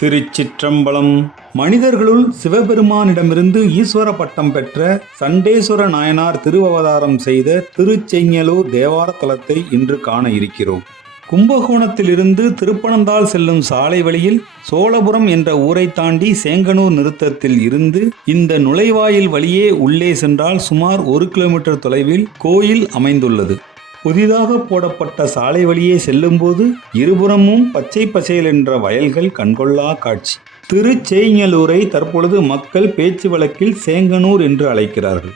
திருச்சிற்றம்பலம். மனிதர்களுள் சிவபெருமானிடமிருந்து ஈஸ்வர பட்டம் பெற்ற சண்டேஸ்வர நாயனார் திருவவதாரம் செய்த திருச்செங்கலூர் தேவார தலத்தை இன்று காண இருக்கிறோம். கும்பகோணத்திலிருந்து திருப்பனந்தாள் செல்லும் சாலை வழியில் சோழபுரம் என்ற ஊரை தாண்டி சேங்கனூர் நிறுத்தத்தில் இருந்து இந்த நுழைவாயில் வழியே உள்ளே சென்றால் சுமார் ஒரு கிலோமீட்டர் தொலைவில் கோயில் அமைந்துள்ளது. புதிதாக போடப்பட்ட சாலை வழியே செல்லும்போது இருபுறமும் பச்சை பசேல் என்ற வயல்கள் கண்கொள்ளா காட்சி. திருச்செய்ஞலூரை தற்பொழுது மக்கள் பேச்சு வழக்கில் சேங்கனூர் என்று அழைக்கிறார்கள்.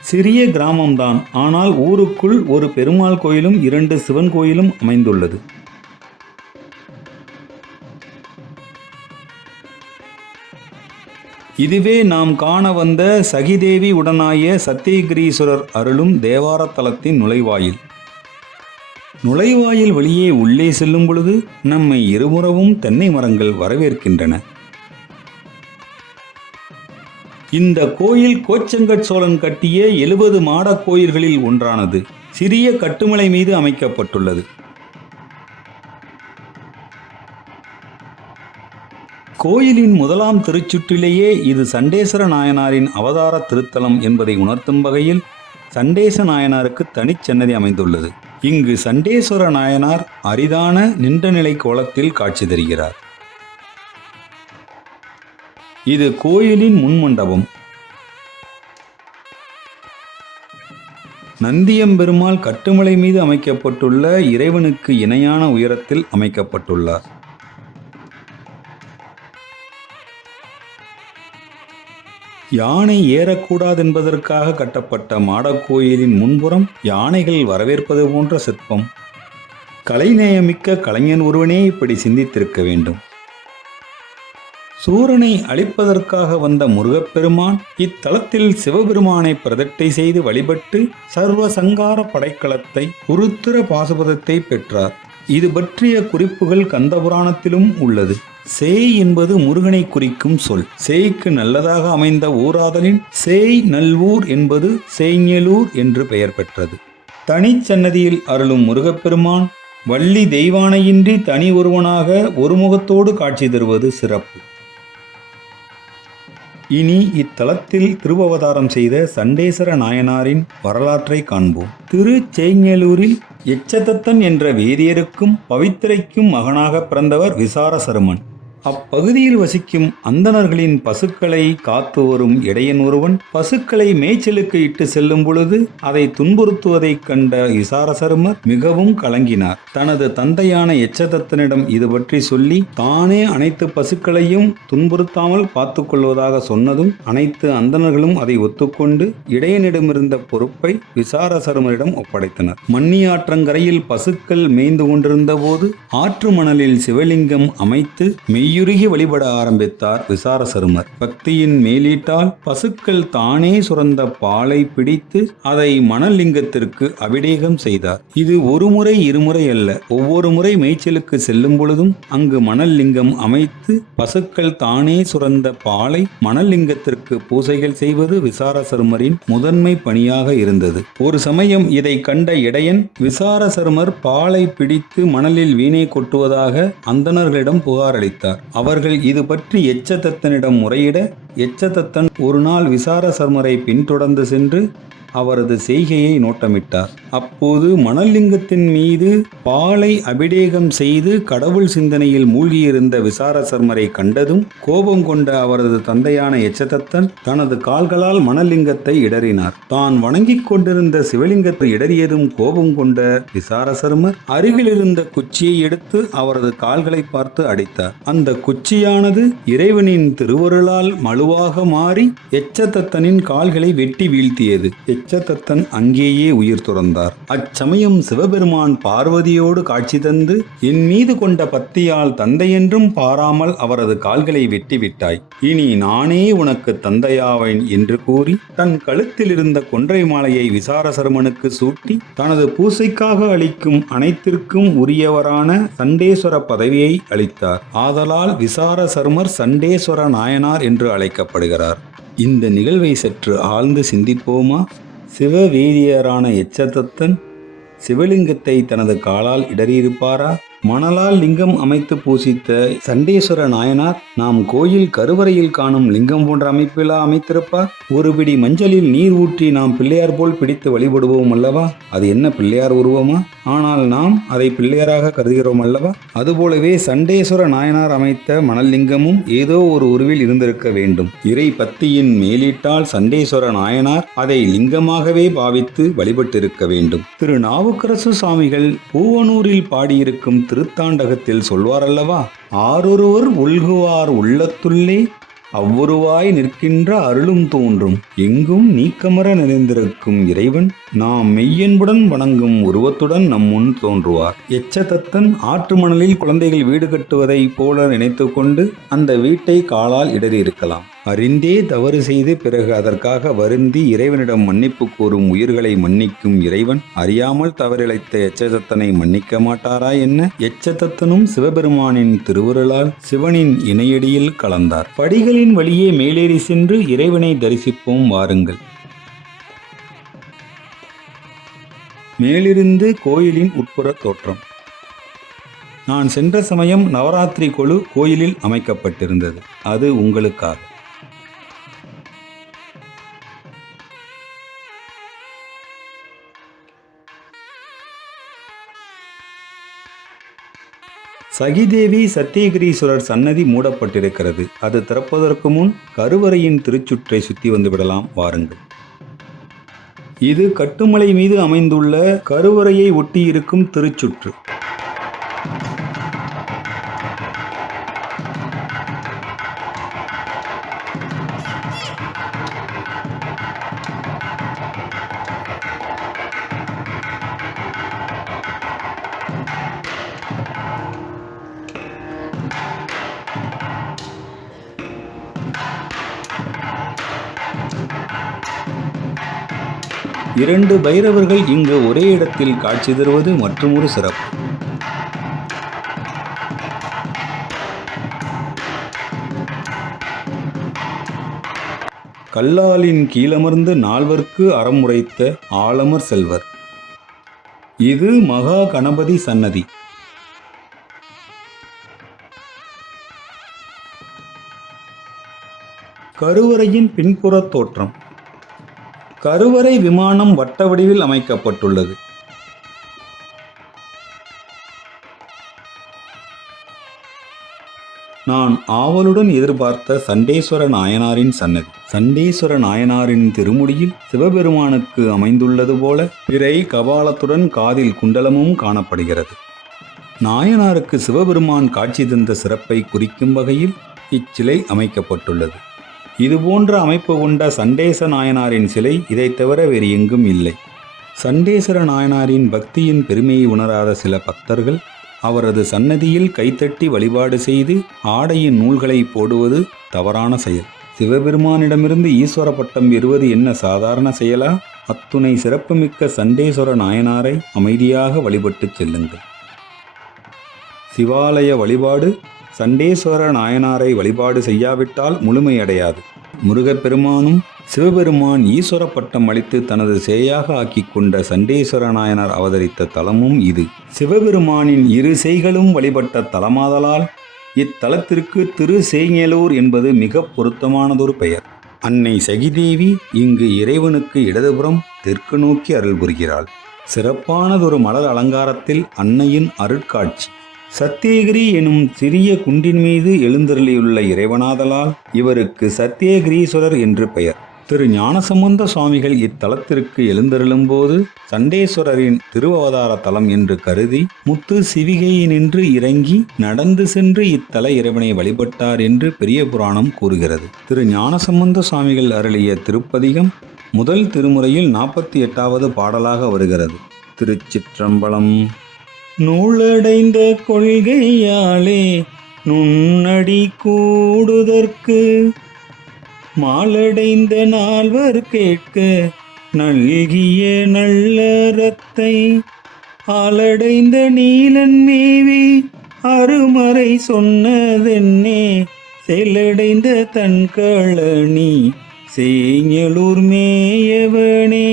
சிறிய கிராமம்தான் ஆனால் ஊருக்குள் ஒரு பெருமாள் கோயிலும் இரண்டு சிவன் கோயிலும் அமைந்துள்ளது. இதுவே நாம் காண வந்த சகிதேவி உடனாய சத்தியகிரீஸ்வரர் அருளும் தேவாரத்தலத்தின் நுழைவாயில். நுழைவாயில் வழியே உள்ளே செல்லும் பொழுது நம்மை இருமுறவும் தென்னை மரங்கள் வரவேற்கின்றன. இந்த கோயில் கோச்சங்கட் சோழன் கட்டிய எழுபது மாடக் கோயில்களில் ஒன்றானது. சிறிய கட்டுமலை மீது அமைக்கப்பட்டுள்ளது. கோயிலின் முதலாம் திருச்சுற்றிலேயே இது சண்டேஸ்வர நாயனாரின் அவதார திருத்தலம் என்பதை உணர்த்தும் வகையில் சண்டேச நாயனாருக்கு தனிச்சன்னதி அமைந்துள்ளது. இங்கு சண்டேஸ்வர நாயனார் அரிதான நின்ற நிலை கோலத்தில் காட்சி தருகிறார். இது கோயிலின் முன்மண்டபம். நந்தியம்பெருமாள் கட்டுமலை மீது அமைக்கப்பட்டுள்ள இறைவனுக்கு இணையான உயரத்தில் அமைக்கப்பட்டுள்ளார். யானை ஏறக்கூடாதென்பதற்காக கட்டப்பட்ட மாடக்கோயிலின் முன்புறம் யானைகள் வரவேற்பது போன்ற சிற்பம். கலைநேயமிக்க கலைஞன் ஒருவனே இப்படி சிந்தித்திருக்க வேண்டும். சூரனை அழிப்பதற்காக வந்த முருகப்பெருமான் இத்தலத்தில் சிவபெருமானை பிரதட்டை செய்து வழிபட்டு சர்வ சங்கார படைக்கலத்தை உருத்திர பாசுபதத்தை பெற்றார். இது பற்றிய குறிப்புகள் கந்தபுராணத்திலும் உள்ளது. சேய் என்பது முருகனை குறிக்கும் சொல். சேய்க்கு நல்லதாக அமைந்த ஊராதலின் சேய் நல்வூர் என்பது சேய்ஞலூர் என்று பெயர் பெற்றது. தனிச்சன்னதியில் அருளும் முருகப்பெருமான் வள்ளி தெய்வானையின்றி தனி ஒருவனாக ஒருமுகத்தோடு காட்சி தருவது சிறப்பு. இனி இத்தலத்தில் திருவவதாரம் செய்த சண்டேஸ்வர நாயனாரின் வரலாற்றை காண்போம். திருச்செய்ஞலூரில் எச்சதத்தன் என்ற வேதியருக்கும் பவித்திரைக்கும் மகனாக பிறந்தவர் விசாரசருமன். அப்பகுதியில் வசிக்கும் அந்தணர்களின் பசுக்களை காத்து வரும் இடையன் ஒருவன் பசுக்களை மேய்ச்சலுக்கு இட்டு செல்லும் பொழுது அதை துன்புறுத்துவதைக் கண்ட விசாரசருமர் மிகவும் கலங்கினார். தனது தந்தையான எச்சதத்தனிடம் இது பற்றி சொல்லி தானே அனைத்து பசுக்களையும் துன்புறுத்தாமல் பார்த்து கொள்வதாக சொன்னதும் அனைத்து அந்தணர்களும் அதை ஒத்துக்கொண்டு இடையனிடமிருந்த பொறுப்பை விசாரசருமரிடம் ஒப்படைத்தனர். மன்னியாற்றங்கரையில் பசுக்கள் மேய்ந்து கொண்டிருந்த போது ஆற்று மணலில் சிவலிங்கம் அமைத்து மெய் மெய்யுருகி வழிபட ஆரம்பித்தார் விசாரசருமர். பக்தியின் மேலீட்டால் பசுக்கள் தானே சுரந்த பாலை பிடித்து அதை மணலிங்கத்திற்கு அபிடேகம் செய்தார். இது ஒரு முறை இருமுறை அல்ல. ஒவ்வொரு முறை மேய்ச்சலுக்கு செல்லும் பொழுதும் அங்கு மணல் லிங்கம் அமைத்து பசுக்கள் தானே சுரந்த பாலை மணலிங்கத்திற்கு பூசைகள் செய்வது விசாரசருமரின் முதன்மை பணியாக இருந்தது. ஒரு சமயம் இதை கண்ட இடையன் விசாரசருமர் பாலை பிடித்து மணலில் வீணை கொட்டுவதாக அந்தணர்களிடம் புகாரளித்தார் அவர்கள் இது பற்றி எச்சதத்தனிடம் முறையிட எச்சதத்தன் ஒரு நாள் விசாரசர்மரை பின்தொடர்ந்து சென்று அவரது செய்கையை நோட்டமிட்டார். அப்போது மணலிங்கத்தின் மீது பாலை அபிடேகம் செய்து கடவுள் சிந்தனையில் மூழ்கியிருந்த விசாரசர்மரை கண்டதும் கோபம் கொண்ட அவரது தந்தையான எச்சதத்தன் தனது கால்களால் மணலிங்கத்தை இடறினார். தான் வணங்கிக் கொண்டிருந்த சிவலிங்கத்தை இடறியதும் கோபம் கொண்ட விசாரசர்மர் அருகிலிருந்த குச்சியை எடுத்து அவரது கால்களை பார்த்து அடித்தார். அந்த குச்சியானது இறைவனின் திருவருளால் மழுவாக மாறி எச்சதத்தனின் கால்களை வெட்டி வீழ்த்தியது. எச்சதத்தன் அங்கேயே உயிர் துறந்தார். அச்சமயம் சிவபெருமான் பார்வதியோடு காட்சி தந்து என் மீது கொண்ட பக்தியால் தந்தையென்றும் பாராமல் அவரது கால்களை வெட்டிவிட்டாய். இனி நானே உனக்கு தந்தையாவேன் என்று கூறி தன் கழுத்தில் இருந்த கொன்றை மாலையை விசாரசர்மனுக்கு சூட்டி தனது பூசைக்காக அளிக்கும் அனைத்திற்கும் உரியவரான சண்டேஸ்வர பதவியை அளித்தார். ஆதலால் விசாரசர்மர் சண்டேஸ்வர நாயனார் என்று அழைக்கப்படுகிறார். இந்த நிகழ்வை சற்று ஆழ்ந்து சிந்திப்போமா? சிவவீரியரான எச்சதத்தன் சிவலிங்கத்தை தனது காலால் இடறியிருப்பாரா? மணலால் லிங்கம் அமைத்து பூசித்த சண்டேஸ்வர நாயனார் நாம் கோயில் கருவறையில் காணும் லிங்கம் போன்ற அமைப்பிலா அமைத்திருப்பார்? ஒரு பிடி மஞ்சளில் நீர் ஊற்றி நாம் பிள்ளையார் போல் பிடித்து வழிபடுவோம் அல்லவா? அது என்ன பிள்ளையார் உருவமா? ஆனால் நாம் அதை பிள்ளையாராக கருதுகிறோம் அல்லவா? அதுபோலவே சண்டேஸ்வர நாயனார் அமைத்த மணல் லிங்கமும் ஏதோ ஒரு உருவில் இருந்திருக்க வேண்டும். இறை பத்தியின் மேலிட்டால் சண்டேஸ்வர நாயனார் அதை லிங்கமாகவே பாவித்து வழிபட்டிருக்க வேண்டும். திரு. நாவுக்கரசு சுவாமிகள் பூவனூரில் பாடியிருக்கும் திருத்தாண்டகத்தில் சொல்வாரல்லவா? ஆரொருவர் உள்குவார் உள்ளத்துள்ளே அவ்வொருவாய் நிற்கின்ற அருளும் தோன்றும். எங்கும் நீக்கமர நிறைந்திருக்கும் இறைவன் நாம் மெய்யன்புடன் வணங்கும் உருவத்துடன் நம் முன் தோன்றுவார். எச்சதத்தன் ஆற்று மணலில் குழந்தைகள் வீடு கட்டுவதைப் போல நினைத்து கொண்டு அந்த வீட்டை காலால் இடறி இருக்கலாம் அறிந்தே தவறு செய்து பிறகு அதற்காக வருந்தி இறைவனிடம் மன்னிப்பு கூறும் உயிர்களை மன்னிக்கும் இறைவன். அறியாமல் தவறிழைத்த எச்சதத்தனை மன்னிக்க மாட்டாரா என்ன? எச்சதத்தனும் சிவபெருமானின் திருவுருளால் சிவனின் இணையடியில் கலந்தார். படிகளின் வழியே மேலேறி சென்று இறைவனை தரிசிப்போம் வாருங்கள். மேலிருந்து கோயிலின் உட்புற தோற்றம். நான் சென்ற சமயம் நவராத்திரி குழு கோயிலில் அமைக்கப்பட்டிருந்தது. அது உங்களுக்காக. சகிதேவி சத்தியகிரீஸ்வரர் சன்னதி மூடப்பட்டிருக்கிறது. அது திறப்பதற்கு முன் கருவறையின் திருச்சுற்றை சுற்றி வந்துவிடலாம் வாருங்கள். இது கட்டுமலை மீது அமைந்துள்ள கருவறையை ஒட்டியிருக்கும் திருச்சுற்று. இரண்டு பைரவர்கள் இங்கு ஒரே இடத்தில் காட்சி தருவது மற்றொரு சிறப்பு. கல்லாலின் கீழமர்ந்து நால்வர்க்கு அறமுரைத்த ஆலமர் செல்வர். இது மகா கணபதி சன்னதி. கருவறையின் பின்புறத் தோற்றம். கருவறை விமானம் வட்ட வடிவில் அமைக்கப்பட்டுள்ளது. நான் ஆவலுடன் எதிர்பார்த்த சண்டேஸ்வர நாயனாரின் சன்னதி. சண்டேஸ்வர நாயனாரின் திருமுடியில் சிவபெருமானுக்கு அமைந்துள்ளது போல பிறை கபாலத்துடன் காதில் குண்டலமும் காணப்படுகிறது. நாயனாருக்கு சிவபெருமான் காட்சி தந்த சிறப்பை குறிக்கும் வகையில் இச்சிலை அமைக்கப்பட்டுள்ளது. இதுபோன்ற அமைப்பு கொண்ட சண்டேச நாயனாரின் சிலை இதைத் தவிர வேறு எங்கும் இல்லை. சண்டேஸ்வர நாயனாரின் பக்தியின் பெருமையை உணராத சில பக்தர்கள் அவரது சன்னதியில் கைத்தட்டி வழிபாடு செய்து ஆடையின் நூல்களை போடுவது தவறான செயல். சிவபெருமானிடமிருந்து ஈஸ்வர பட்டம் பெறுவது என்ன சாதாரண செயலா? அத்துணை சிறப்புமிக்க சண்டேஸ்வர நாயனாரை அமைதியாக வழிபட்டுச் செல்லுங்கள். சிவாலய வழிபாடு சண்டேஸ்வர நாயனாரை வழிபாடு செய்யாவிட்டால் முழுமையடையாது. முருகப்பெருமானும் சிவபெருமான் ஈஸ்வர பட்டம் அளித்து தனது சேயாக ஆக்கிக் கொண்ட சண்டேஸ்வர நாயனார் அவதரித்த தலமும் இது. சிவபெருமானின் இரு செய்களும் வழிபட்ட தலமாதலால் இத்தலத்திற்கு திரு சேங்கேலூர் என்பது மிக பொருத்தமானதொரு பெயர். அன்னை சகிதேவி இங்கு இறைவனுக்கு இடதுபுறம் தெற்கு நோக்கி அருள் புரிகிறாள். சிறப்பானதொரு மலர் அலங்காரத்தில் அன்னையின் அருட்காட்சி. சத்தியகிரி எனும் சிறிய குண்டின் மீது எழுந்தருளியுள்ள இறைவனாதலால் இவருக்கு சத்தியகிரீஸ்வரர் என்று பெயர். திரு ஞானசம்பந்த சுவாமிகள் இத்தலத்திற்கு எழுந்தருளும்போது சண்டேஸ்வரரின் திருவவதார தலம் என்று கருதி முத்து சிவிகையினின்று இறங்கி நடந்து சென்று இத்தல இறைவனை வழிபட்டார் என்று பெரிய புராணம் கூறுகிறது. திரு ஞானசம்பந்த சுவாமிகள் அருளிய திருப்பதிகம் முதல் திருமுறையில் நாற்பத்தி எட்டாவது பாடலாக வருகிறது. திருச்சிற்றம்பலம் நூலடைந்த கொள்கையாலே நுண்ணடி கூடுதற்கு. மாலடைந்த நால்வர் கேட்க நல்கிய நல்லறத்தை. ஆலடைந்த நீலன் மேவி அருமறை சொன்னதென்னே. செல்லடைந்த தன் களனி சேஞலூர் மேயவனே.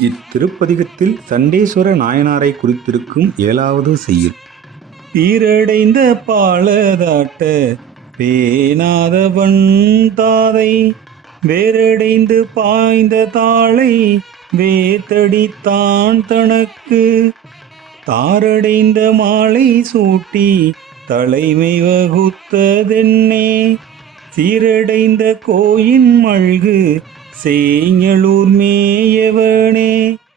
இத்திருப்பதிகத்தில் சண்டேஸ்வர நாயனாரை குறித்திருக்கும் ஏழாவது செய்யுள். பீரடைந்த பாலதாட்ட பேனாதவன் தாதை வேரடைந்து பாய்ந்த தாளை வேத்தடித்தான் தனக்கு. தாரடைந்த மாலை சூட்டி தலைமை வகுத்ததென்னே சீரடைந்த கோயின் மல்கு செய்யலூர் மேயவனே.